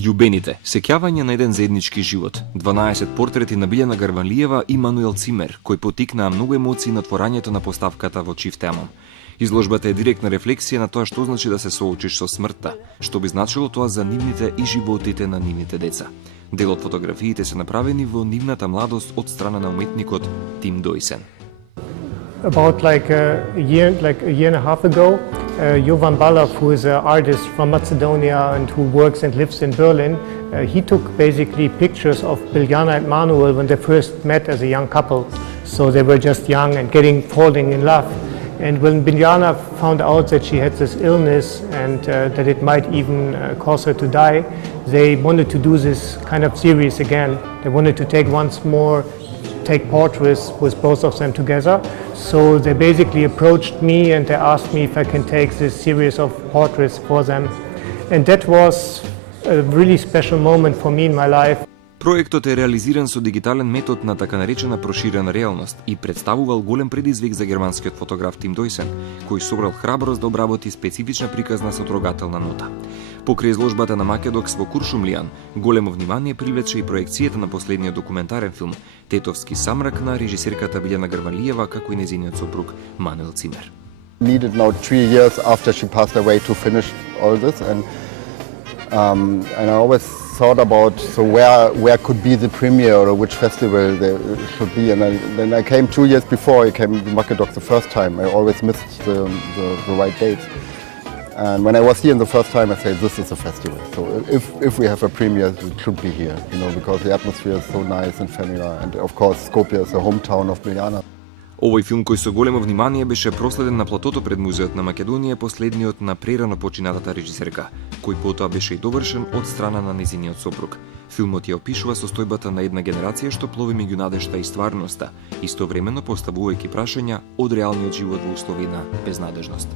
Љубените, сеќавање на еден заеднички живот, 12 портрети на Билјана Гарванлиева и Мануел Цимер, кои потикнаа многу емоции на творањето на поставката во Чифтеамон. Изложбата е директна рефлексија на тоа што значи да се соочиш со смртта, што би значило тоа за нивните и животите на нивните деца. Дел од фотографиите се направени во нивната младост од страна на уметникот Тим Дојсен. About a year and a half ago, Jovan Balov, who is an artist from Macedonia and who works and lives in Berlin, he took basically pictures of Biljana and Manuel when they first met as a young couple. So they were just young and falling in love. And when Biljana found out that she had this illness and that it might even cause her to die, they wanted to do this kind of series again. They wanted to take portraits with both of them together. So they basically approached me and they asked me if I can take this series of portraits for them. And that was a really special moment for me in my life. Проектот е реализиран со дигитален метод на така наречена проширена реалност и представувал голем предизвик за германскиот фотограф Тим Дојсен, кој собрал храброст да обработи специфична приказна со трогателна нота. Покрај изложбата на Македокс во Куршумлијан, големо внимание привлече и проекцијата на последниот документарен филм Тетовски самрак на режисерката Билјана Гарванлиева како и нејзиниот сопруг Мануел Цимер. Needed now 3 years after she passed away to finish all this, and I always thought about where could be the premiere or which festival there should be, and then I came 2 years before I came to Macedok the first time. I always missed the right dates, and when I was here the first time I said this is a festival, so if we have a premiere it should be here, because the atmosphere is so nice and familiar, and of course Skopje is the hometown of Biljana. Овој филм кој со големо внимание беше проследен на платото пред Музеот на Македонија последниот на прерано починатата режисерка, кој потоа беше и довршен од страна на нејзиниот сопруг. Филмот ја опишува состојбата на една генерација што плови меѓу надежта и стварноста, истовремено поставувајќи прашања од реалниот живот во услови на безнадежност.